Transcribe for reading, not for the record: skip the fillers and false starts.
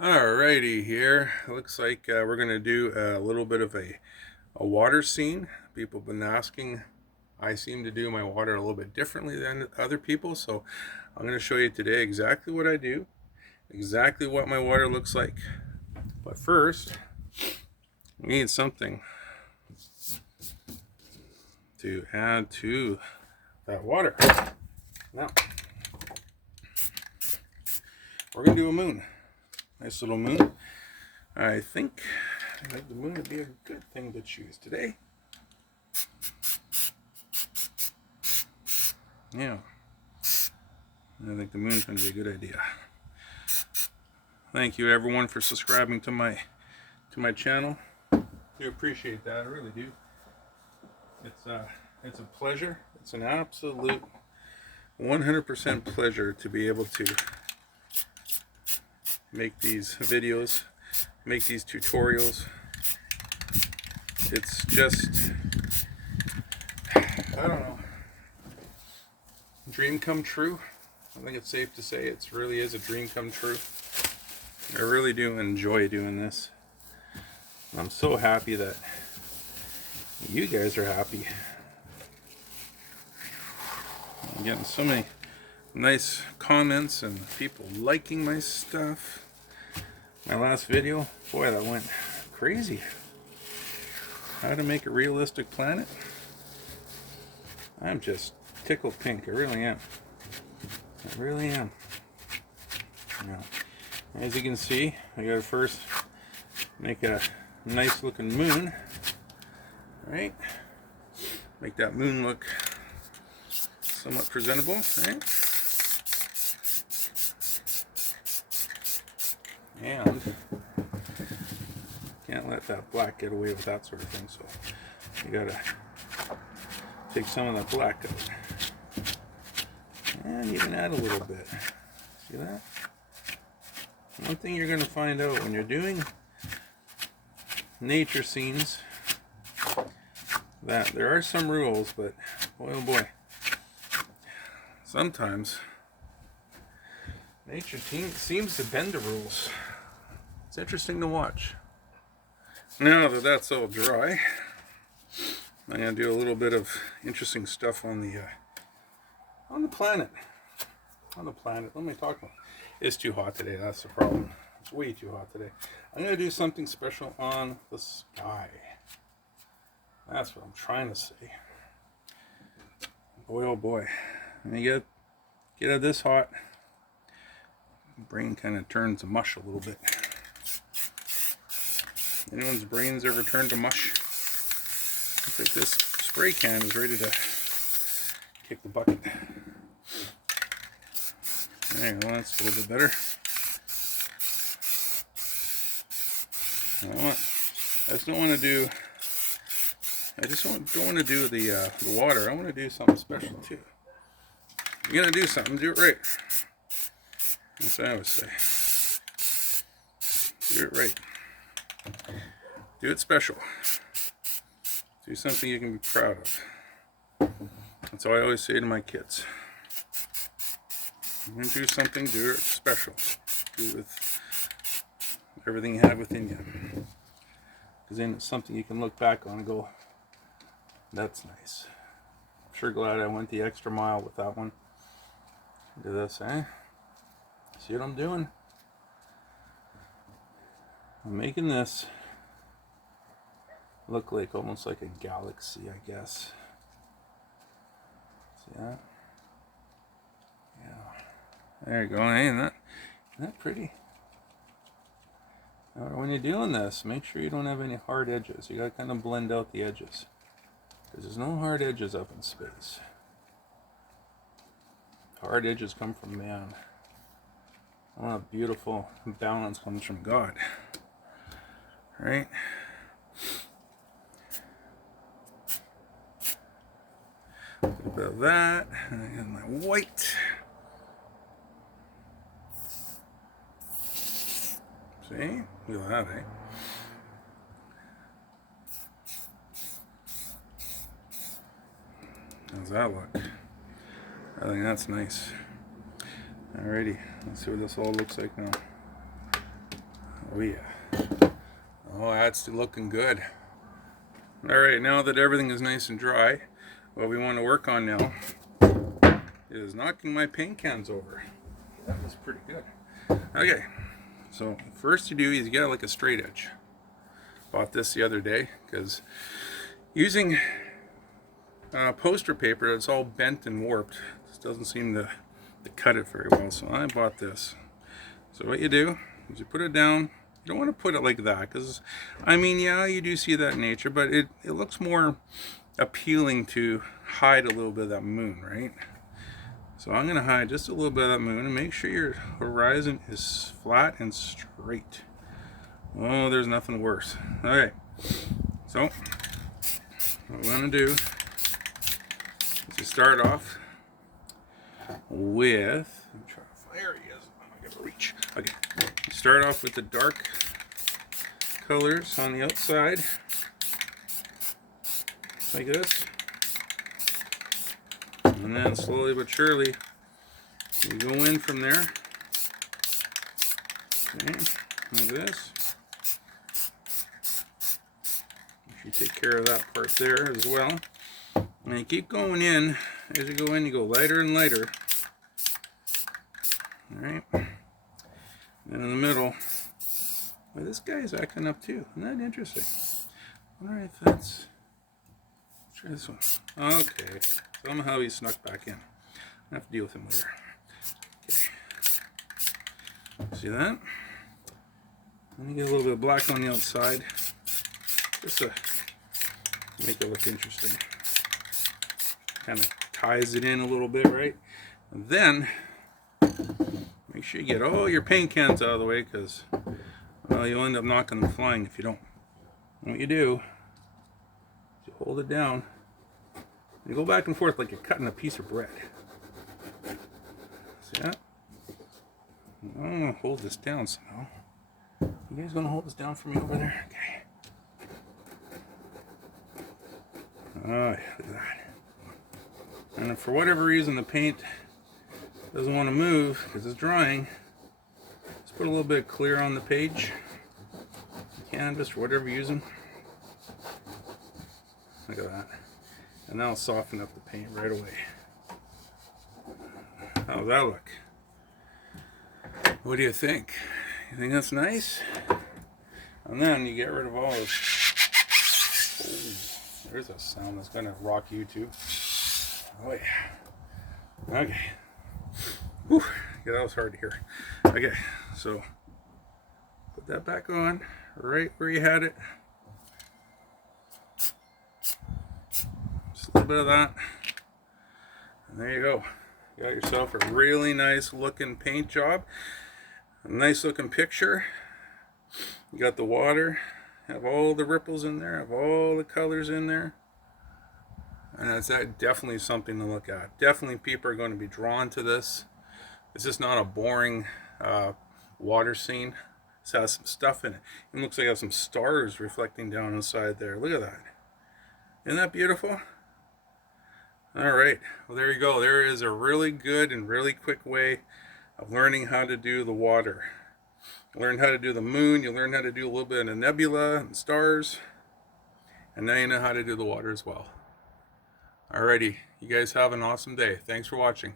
Alrighty, here looks like we're gonna do a little bit of a water scene. People have been asking. I seem to do my water a little bit differently than other people, so I'm gonna show you today exactly what I do, exactly what my water looks like. But first, we need something to add to that water. Now, we're gonna do a moon. Nice little moon. I think the moon would be a good thing to choose today. Yeah, I think the moon's going to be a good idea. Thank you everyone for subscribing to my channel. I do appreciate that. I really do. It's a pleasure. It's an absolute 100% pleasure to be able to make these videos, make these tutorials. It's just, I don't know, dream come true. I think it's safe to say it really is a dream come true. I really do enjoy doing this. I'm so happy that you guys are happy. I'm getting so many nice comments and people liking my stuff. My last video, boy, that went crazy. How to make a realistic planet. I'm just tickled pink. I really am. I really am. Now, as you can see, I gotta first make a nice looking moon. Right? Make that moon look somewhat presentable, right? And can't let that black get away with that sort of thing, so you gotta take some of that black out. And you can add a little bit. See that? One thing you're gonna find out when you're doing nature scenes, that there are some rules, but boy oh boy, sometimes nature seems to bend the rules. It's interesting to watch. Now that that's all dry, I'm gonna do a little bit of interesting stuff on the planet. On the planet. Let me talk about. It's too hot today. That's the problem. It's way too hot today. I'm gonna do something special on the sky. That's what I'm trying to say. Boy, oh boy. When you get it this hot, brain kind of turns to mush a little bit. Anyone's brains ever turned to mush? Looks like this spray can is ready to kick the bucket. There you go, that's a little bit better. I just don't want to do. I just don't want to do the water. I want to do something special too. If you're gonna do something, do it right. That's what I always say. Do it right. Do it special. Do something you can be proud of. That's all I always say to my kids. You're gonna do something, do it special. Do it with everything you have within you. Because then it's something you can look back on and go, that's nice. I'm sure glad I went the extra mile with that one. Do this, eh? See what I'm doing? I'm making this look like almost like a galaxy, I guess. See that? Yeah. There you go. Hey, isn't that pretty? Now, when you're doing this, make sure you don't have any hard edges. You gotta kind of blend out the edges. Because there's no hard edges up in space. Hard edges come from man. Oh, a beautiful balance comes from God. Right? A little bit of that. And I got my white. See? Look at that, eh? How's that look? I think that's nice. Alrighty, let's see what this all looks like now. Oh yeah. Oh, that's looking good. Alright, now that everything is nice and dry, what we want to work on now is knocking my paint cans over. That was pretty good. Okay, so first you do is you get like a straight edge. Bought this the other day because using poster paper that's all bent and warped, this doesn't seem to cut it very well, so I bought this. So what you do is you put it down. You don't want to put it like that because, I mean, yeah, you do see that in nature, but it looks more appealing to hide a little bit of that moon, right? So I'm going to hide just a little bit of that moon and make sure your horizon is flat and straight. Oh, there's nothing worse. Okay, so what we're going to do is you start off with, I'm trying to, there he is. I'm going to reach. Okay, you start off with the dark colors on the outside, like this, and then slowly but surely you go in from there, okay, like this. You take care of that part there as well, and you keep going in. As you go in, you go lighter and lighter. Alright, and in the middle, well, this guy's acting up too. Isn't that interesting? Alright, let's try this one. Okay, somehow he snuck back in. I have to deal with him later. Okay, see that? Let me get a little bit of black on the outside, just to make it look interesting. Kind of ties it in a little bit, right? And then make sure you get all your paint cans out of the way, because you'll end up knocking them flying if you don't. And what you do is you hold it down and you go back and forth like you're cutting a piece of bread. See that? I'm going to hold this down somehow. You guys going to hold this down for me over there? Okay. Oh, yeah, look at that. And if for whatever reason the paint doesn't want to move because it's drying, just put a little bit of clear on the page, canvas, or whatever you're using. Look at that. And that'll soften up the paint right away. How's that look? What do you think? You think that's nice? And then you get rid of all those. Oh, there's a sound that's going to rock you too. Oh yeah. Okay. Whew. Yeah, that was hard to hear. Okay, so put that back on right where you had it. Just a little bit of that. And there you go. You got yourself a really nice looking paint job. A nice looking picture. You got the water. Have all the ripples in there. Have all the colors in there. And that's definitely something to look at. Definitely people are going to be drawn to this. It's just not a boring water scene. It has some stuff in it. It looks like it has some stars reflecting down inside there. Look at that. Isn't that beautiful? Alright, well there you go. There is a really good and really quick way of learning how to do the water. You learn how to do the moon, you learn how to do a little bit of the nebula and stars, and now you know how to do the water as well. Alrighty, you guys have an awesome day. Thanks for watching.